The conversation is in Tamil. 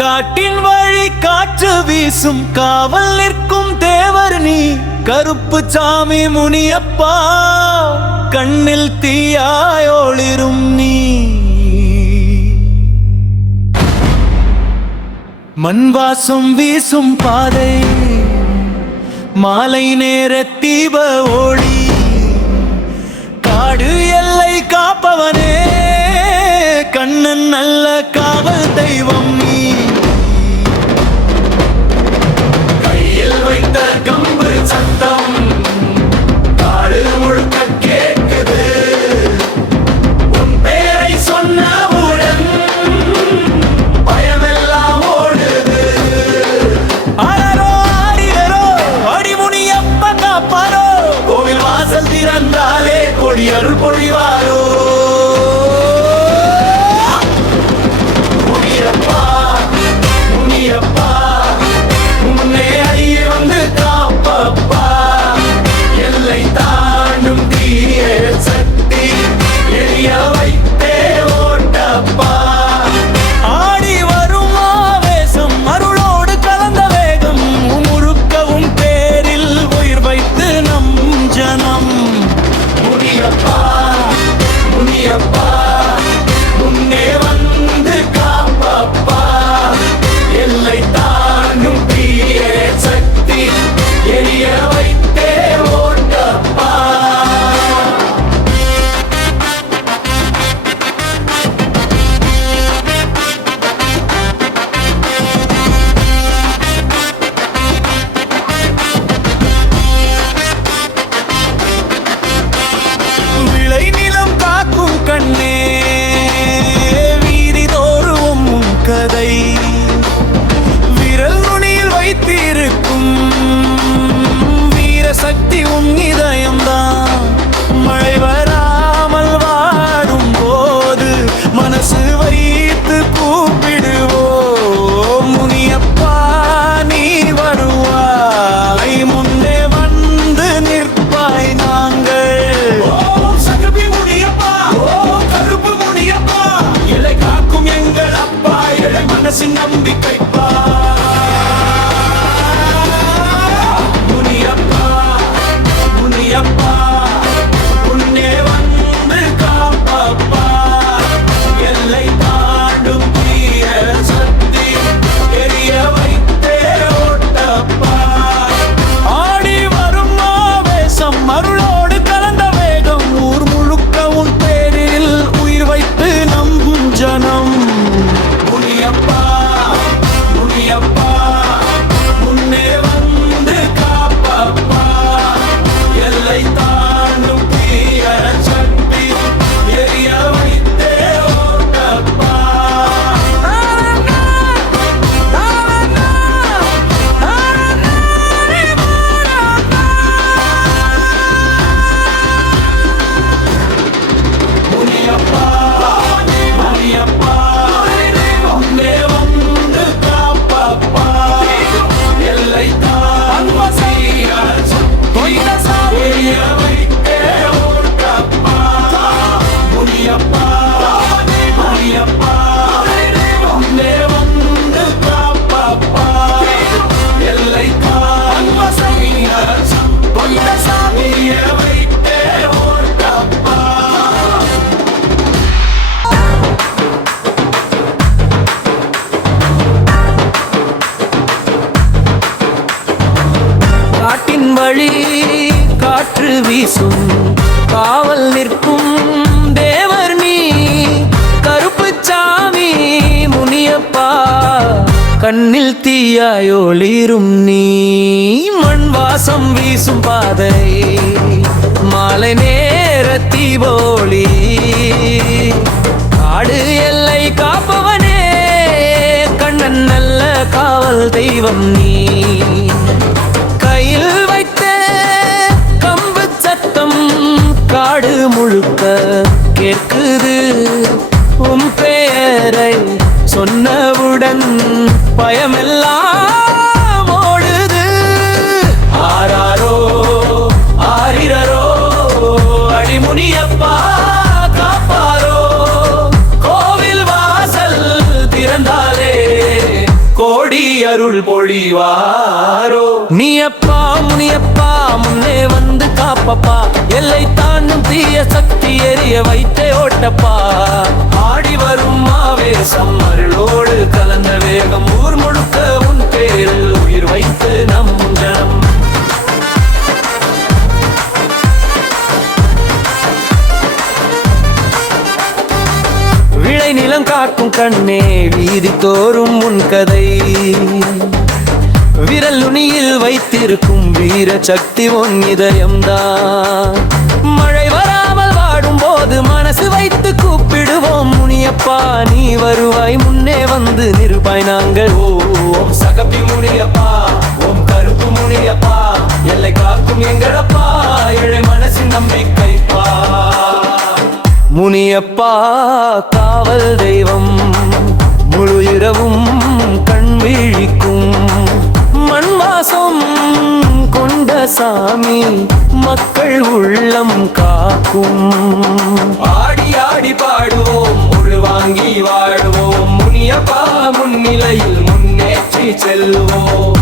காட்டின் வழி காற்று வீசும் காவல் நிற்கும் தேவர் நீ கருப்பு சாமி முனியப்பா கண்ணில் தீயாயோளிரும் நீ மண் வாசம் வீசும் பாதை மாலை நேர தீப ஒளி காடு எல்லை காப்பவனே கண்ணன் நல்ல காவல் தெய்வம் நீ கையில் வைத்த கம்பு சத்தம் காடு முழுக்க கேட்குது உன் பேரை சொன்னவுடன் பயமெல்லாம் ஓடுது ஆரோ ஆடிரோ அடிமுனியப்ப காப்பாரோ கோவில் வாசல் திறந்தாலே கொடி அருள் பொழிவாரோ நம்பிக்கை முனியப்பா முனியப்பா உன்னே வந்து காப்பப்பா எல்லை தாண்டும் தீய சக்தி எரிய வைத்தே ஓட்டப்பா ஆடி வரும் ஆவேசம் அருளோடு கலந்த வேகம் ஊர் முழுக்க உன் பேரில் உயிர் வைத்து நம்பும் ஜனம் முனியப்பா முனியப்பா முன்னே வந்து காப்பப்பா எல்லை தாண்டும் தீய சக்தி எரிய வைத்தே ஓட்டப்பா முனியப்பா முனியப்பா வழி காற்று வீசும் காவல் நிற்கும் தேவர் நீ கருப்பு சாமி முனியப்பா கண்ணில் தீயாயோளிரும் நீ மண் வாசம் வீசும் பாதை மாலை நேர தீபோளி காடு எல்லை காப்பவனே கண்ணன் நல்ல காவல் தெய்வம் நீ கையில் வைத்த கம்பு சத்தம் காடு முழுக்க கேட்குது உன் பெயரை சொன்னவுடன் பயமெல்லாம் ஓடுது ஆராரோ அருள் பொழிவாரோ. நீயப்பா முனியப்பா முன்னே வந்து காப்பப்பா, எல்லை தாண்டும் தீய சக்தி எரிய வைத்தே ஓட்டப்பா. ஆடி வரும் ஆவேசம் அருளோடு கலந்த வேகம், ஊர் முழுக்க உன் பேரில் உயிர் வைத்து நம் ஜனம். விளை நிலம் காக்கும் கண்ணே வீதி தோறும் உன் கதை, விரல் நுனியில் வைத்திருக்கும் வீர சக்தி உன் இதயம்தான். மழை வராமல் வாடும் போது மனசு வைத்து கூப்பிடுவோம் முனியப்பா, நீ வருவாய் முன்னே வந்து நிருபாய் நாங்கள். ஓம் சகப்பி முனியப்பா, ஓம் கருப்பு முனியப்பா, எல்லை காக்கும் எங்களப்பா, ஏழை மனசின் நம்பிக்கைப்பா. முனியப்பா காவல் தெய்வம், முழு இரவும் கண் விழிக்கும் மண் வாசம் கொண்ட சாமி, மக்கள் உள்ளம் காக்கும். ஆடி ஆடி பாடுவோம், உள்வாங்கி வாழுவோம், முனியப்பா முன்னிலையில் முன்னேற்றி செல்வோம்.